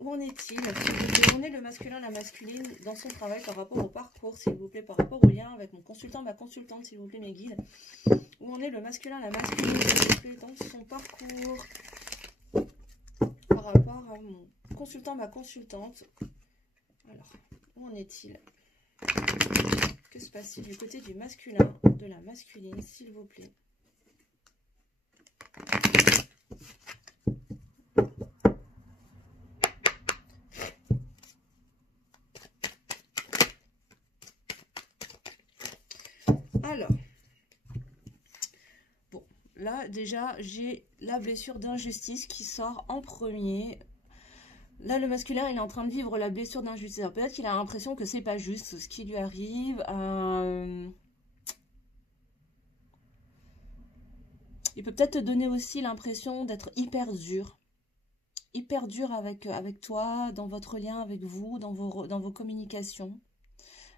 où en est-il? Où en est le masculin, la masculine dans son travail par rapport au parcours, s'il vous plaît, par rapport au lien avec mon consultant, ma consultante, s'il vous plaît, mes guides. Où en est le masculin, la masculine, s'il vous plaît, dans son parcours par rapport à mon consultant, ma consultante. Alors, où en est-il? Que se passe-t-il du côté du masculin, de la masculine, s'il vous plaît? Alors, bon, là déjà, j'ai la blessure d'injustice qui sort en premier. Là, le masculin, il est en train de vivre la blessure d'injustice. Peut-être qu'il a l'impression que c'est pas juste ce qui lui arrive. Il peut peut-être te donner aussi l'impression d'être hyper dur avec toi, dans votre lien avec vous, dans vos communications.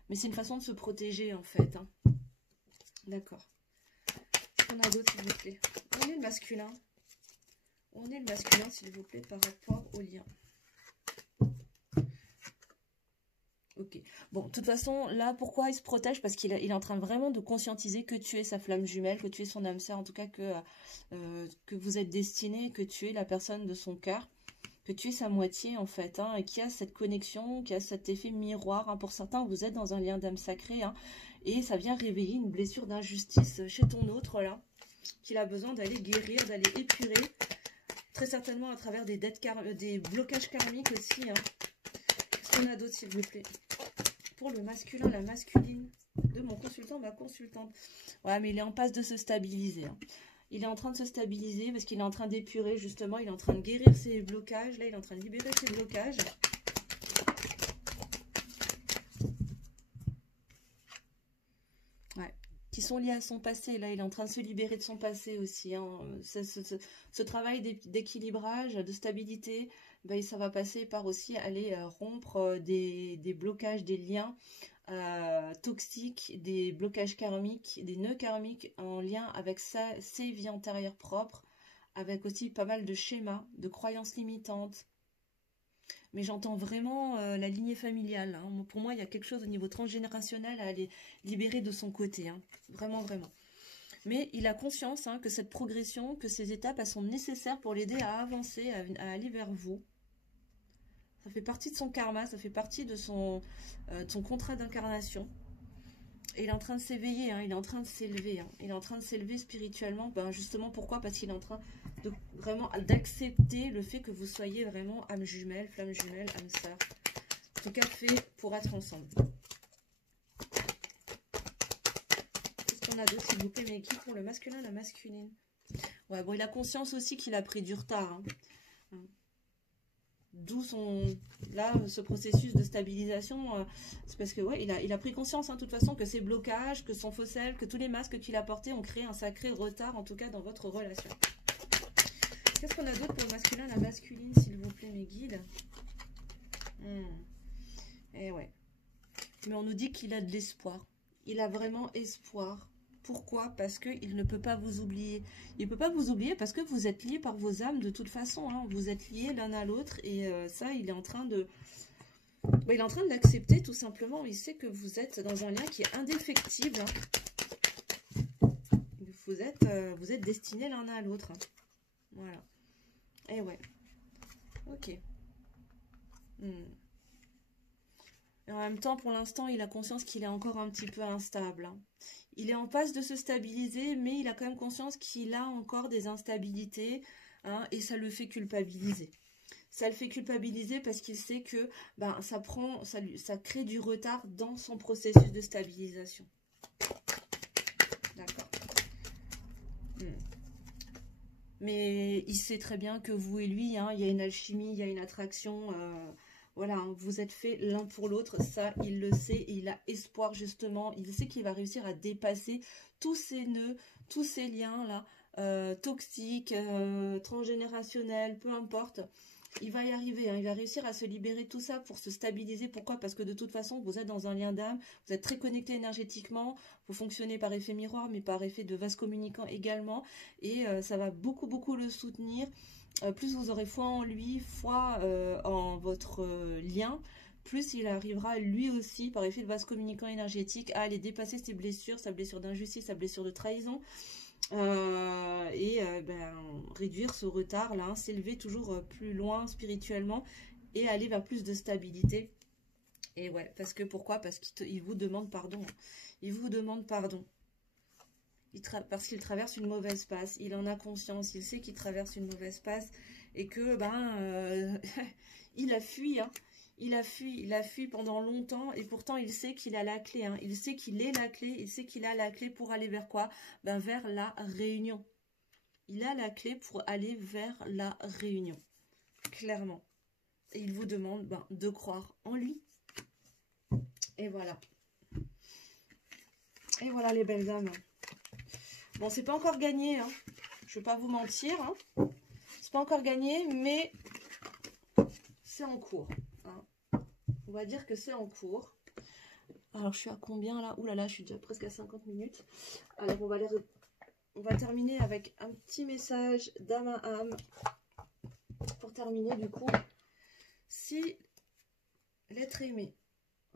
Mais c'est une façon de se protéger, en fait. Hein. D'accord. On a d'autres, s'il vous plaît. On est le masculin. On est le masculin, s'il vous plaît, par rapport au lien. Ok. Bon, de toute façon, là, pourquoi il se protège? Parce qu'il est en train vraiment de conscientiser que tu es sa flamme jumelle, que tu es son âme sœur, en tout cas que vous êtes destiné, que tu es la personne de son cœur, que tu es sa moitié, en fait, hein, et qu'il y a cette connexion, qu'il y a cet effet miroir. Hein. Pour certains, vous êtes dans un lien d'âme sacrée, hein, et ça vient réveiller une blessure d'injustice chez ton autre, là, qu'il a besoin d'aller guérir, d'aller épurer, très certainement à travers des blocages karmiques aussi. Hein. Qu'est-ce qu'on a d'autre, s'il vous plaît? Pour le masculin, la masculine de mon consultant, ma consultante. Ouais, mais il est en passe de se stabiliser. Hein. Il est en train de se stabiliser parce qu'il est en train d'épurer, justement. Il est en train de guérir ses blocages. Là, il est en train de libérer ses blocages. Ouais. Qui sont liés à son passé. Là, il est en train de se libérer de son passé aussi. Hein. Ce travail d'équilibrage, de stabilité, ça va passer par aussi aller rompre des blocages, des liens toxiques, des blocages karmiques, des nœuds karmiques en lien avec ses vies antérieures propres, avec aussi pas mal de schémas, de croyances limitantes. Mais j'entends vraiment la lignée familiale. Hein. Pour moi, il y a quelque chose au niveau transgénérationnel à aller libérer de son côté. Hein. Vraiment, vraiment. Mais il a conscience que cette progression, que ces étapes, elles sont nécessaires pour l'aider à avancer, à aller vers vous. Ça fait partie de son karma, ça fait partie de son contrat d'incarnation. Et il est en train de s'éveiller, hein, il est en train de s'élever. Hein, il est en train de s'élever spirituellement. Ben justement, pourquoi? Parce qu'il est en train de vraiment d'accepter le fait que vous soyez vraiment âme jumelle, flamme jumelle, âme sœur. En tout cas, fait pour être ensemble. Qu'est-ce qu'on a d'autre, s'il vous plaît, mais qui pour le masculin, la masculine? Ouais, bon, il a conscience aussi qu'il a pris du retard. Hein. D'où ce processus de stabilisation. C'est parce que, ouais, il a pris conscience, hein, de toute façon, que ces blocages, que son fossel, que tous les masques qu'il a portés ont créé un sacré retard, en tout cas, dans votre relation. Qu'est-ce qu'on a d'autre pour le masculin, la masculine, s'il vous plaît, mes guides? Eh ouais. Mais on nous dit qu'il a de l'espoir. Il a vraiment espoir. Pourquoi? Parce qu'il ne peut pas vous oublier. Il ne peut pas vous oublier parce que vous êtes liés par vos âmes de toute façon. Hein. Vous êtes liés l'un à l'autre. Et ça, il est en train de... il est en train de l'accepter tout simplement. Il sait que vous êtes dans un lien qui est indéfectible. Hein. Vous êtes destinés l'un à l'autre. Hein. Voilà. Et ouais. Ok. Et en même temps, pour l'instant, il a conscience qu'il est encore un petit peu instable. Hein. Il est en passe de se stabiliser, mais il a quand même conscience qu'il a encore des instabilités, hein, et ça le fait culpabiliser. Ça le fait culpabiliser parce qu'il sait que ça crée du retard dans son processus de stabilisation. D'accord. Mais il sait très bien que vous et lui, hein, il y a une alchimie, il y a une attraction... Voilà, hein, vous êtes faits l'un pour l'autre, ça, il le sait, et il a espoir, justement. Il sait qu'il va réussir à dépasser tous ces nœuds, tous ces liens-là, toxiques, transgénérationnels, peu importe. Il va y arriver, hein, il va réussir à se libérer de tout ça pour se stabiliser. Pourquoi? Parce que de toute façon, vous êtes dans un lien d'âme, vous êtes très connecté énergétiquement, vous fonctionnez par effet miroir, mais par effet de vase communicant également, et ça va beaucoup, beaucoup le soutenir. Plus vous aurez foi en lui, foi en votre lien, plus il arrivera lui aussi, par effet de vase communicant énergétique, à aller dépasser ses blessures, sa blessure d'injustice, sa blessure de trahison, et réduire ce retard-là, hein, s'élever toujours plus loin spirituellement, et aller vers plus de stabilité. Et ouais, parce que pourquoi? Parce qu'il vous demande pardon. Il vous demande pardon. Parce qu'il traverse une mauvaise passe, il en a conscience, il sait qu'il traverse une mauvaise passe et que il a fui, hein. Il a fui pendant longtemps et pourtant il sait qu'il a la clé, hein. Il sait qu'il est la clé, il sait qu'il a la clé pour aller vers quoi? Vers la réunion. Il a la clé pour aller vers la réunion, clairement. Et il vous demande de croire en lui. Et voilà. Et voilà les belles âmes. Bon, c'est pas encore gagné, hein. Je vais pas vous mentir, hein. C'est pas encore gagné, mais c'est en cours. Hein. On va dire que c'est en cours. Alors, je suis à combien là? Ouh là là, je suis déjà presque à 50 minutes. Alors, on va terminer avec un petit message d'âme à âme. Pour terminer, du coup, si l'être aimé...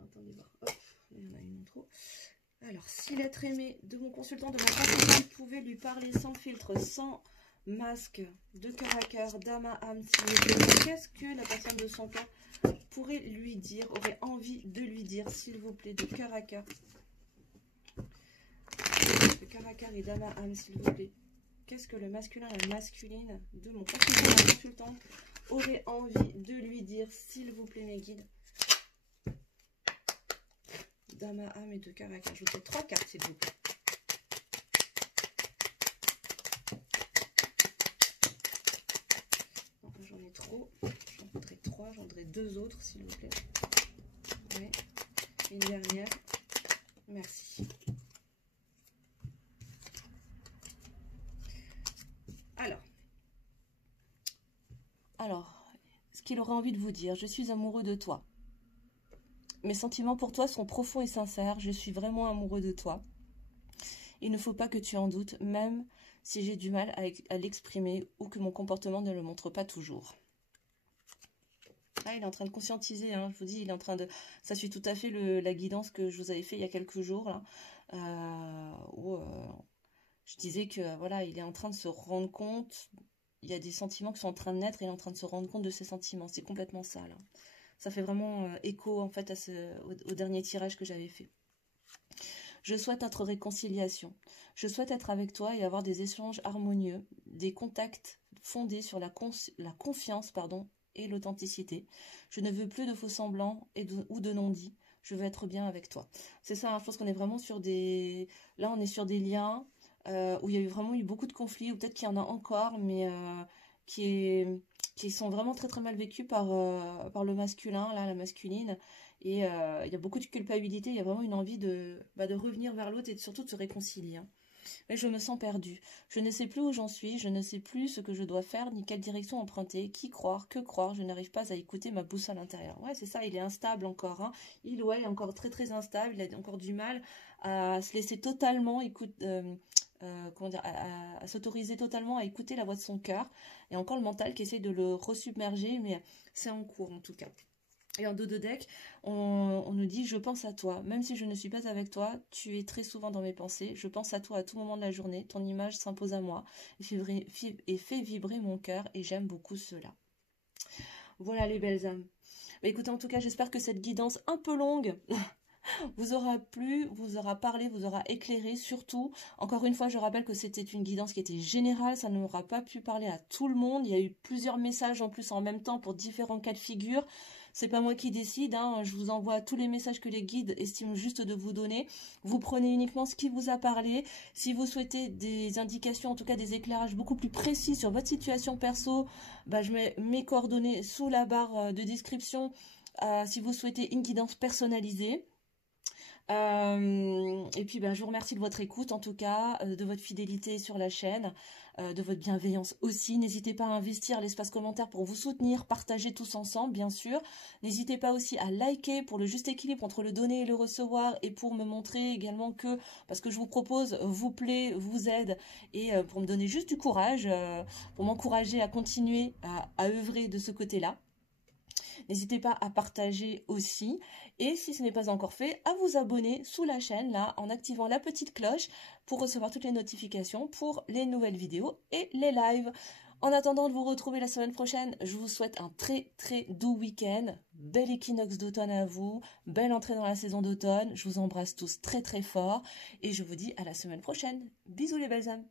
Attendez voir. Hop, il y en a une en trop. Alors, si l'être aimé de mon consultant, de ma consultante pouvait lui parler sans filtre, sans masque, de cœur à cœur, d'âme à âme, qu'est-ce que la personne de son cœur pourrait lui dire, aurait envie de lui dire, s'il vous plaît, de cœur à cœur? De cœur à cœur et d'âme à âme, s'il vous plaît. Qu'est-ce que le masculin, la masculine de mon consultant, ma consultante aurait envie de lui dire, s'il vous plaît, mes guides? D'âme à âme et de cœur à cœur. Je vous fais 3 cartes, s'il vous plaît. J'en ai trop. J'en voudrais 3. J'en voudrais 2 autres, s'il vous plaît. Ouais. Une dernière. Merci. Alors, ce qu'il aurait envie de vous dire, je suis amoureux de toi. Mes sentiments pour toi sont profonds et sincères. Je suis vraiment amoureux de toi. Il ne faut pas que tu en doutes, même si j'ai du mal à l'exprimer ou que mon comportement ne le montre pas toujours. Ah, il est en train de conscientiser, hein, je vous dis, il est en train de... Ça suit tout à fait la guidance que je vous avais fait il y a quelques jours, là, où je disais que, voilà, il est en train de se rendre compte, il y a des sentiments qui sont en train de naître, et il est en train de se rendre compte de ses sentiments. C'est complètement ça, là. Ça fait vraiment écho, en fait, au dernier tirage que j'avais fait. Je souhaite notre réconciliation. Je souhaite être avec toi et avoir des échanges harmonieux, des contacts fondés sur la confiance, et l'authenticité. Je ne veux plus de faux semblants ou de non-dits. Je veux être bien avec toi. C'est ça, hein, je pense qu'on est vraiment sur des... Là, on est sur des liens où il y a vraiment eu beaucoup de conflits, ou peut-être qu'il y en a encore, mais qui sont vraiment très très mal vécus par le masculin, là, la masculine. Et il y a beaucoup de culpabilité, il y a vraiment une envie de revenir vers l'autre et surtout de se réconcilier, hein. Mais je me sens perdue. Je ne sais plus où j'en suis, je ne sais plus ce que je dois faire, ni quelle direction emprunter, qui croire, que croire, je n'arrive pas à écouter ma boussole intérieure. Ouais, c'est ça, il est instable encore, hein. Il est encore très très instable, il a encore du mal à se laisser totalement comment dire, à s'autoriser totalement à écouter la voix de son cœur. Et encore le mental qui essaie de le resubmerger, mais c'est en cours en tout cas. Et en dos de deck, on nous dit « Je pense à toi. Même si je ne suis pas avec toi, tu es très souvent dans mes pensées. Je pense à toi à tout moment de la journée. Ton image s'impose à moi et fait vibrer mon cœur et j'aime beaucoup cela. » Voilà les belles âmes. Bah, écoutez, en tout cas, j'espère que cette guidance un peu longue vous aura plu, vous aura parlé, vous aura éclairé. Surtout, encore une fois, je rappelle que c'était une guidance qui était générale. Ça n'aura pas pu parler à tout le monde. Il y a eu plusieurs messages en plus en même temps pour différents cas de figure. C'est pas moi qui décide, hein. Je vous envoie tous les messages que les guides estiment juste de vous donner. Vous prenez uniquement ce qui vous a parlé. Si vous souhaitez des indications, en tout cas des éclairages beaucoup plus précis sur votre situation perso, bah, je mets mes coordonnées sous la barre de description si vous souhaitez une guidance personnalisée. Et puis je vous remercie de votre écoute en tout cas, de votre fidélité sur la chaîne, de votre bienveillance aussi. N'hésitez pas à investir l'espace commentaire pour vous soutenir, partager tous ensemble bien sûr. N'hésitez pas aussi à liker pour le juste équilibre entre le donner et le recevoir, et pour me montrer également que parce que je vous propose vous plaît, vous aide, et pour me donner juste du courage, pour m'encourager à continuer à œuvrer de ce côté-là. N'hésitez pas à partager aussi. Et si ce n'est pas encore fait, à vous abonner sous la chaîne, là, en activant la petite cloche pour recevoir toutes les notifications pour les nouvelles vidéos et les lives. En attendant de vous retrouver la semaine prochaine, je vous souhaite un très très doux week-end. Bel équinoxe d'automne à vous. Belle entrée dans la saison d'automne. Je vous embrasse tous très très fort. Et je vous dis à la semaine prochaine. Bisous les belles âmes.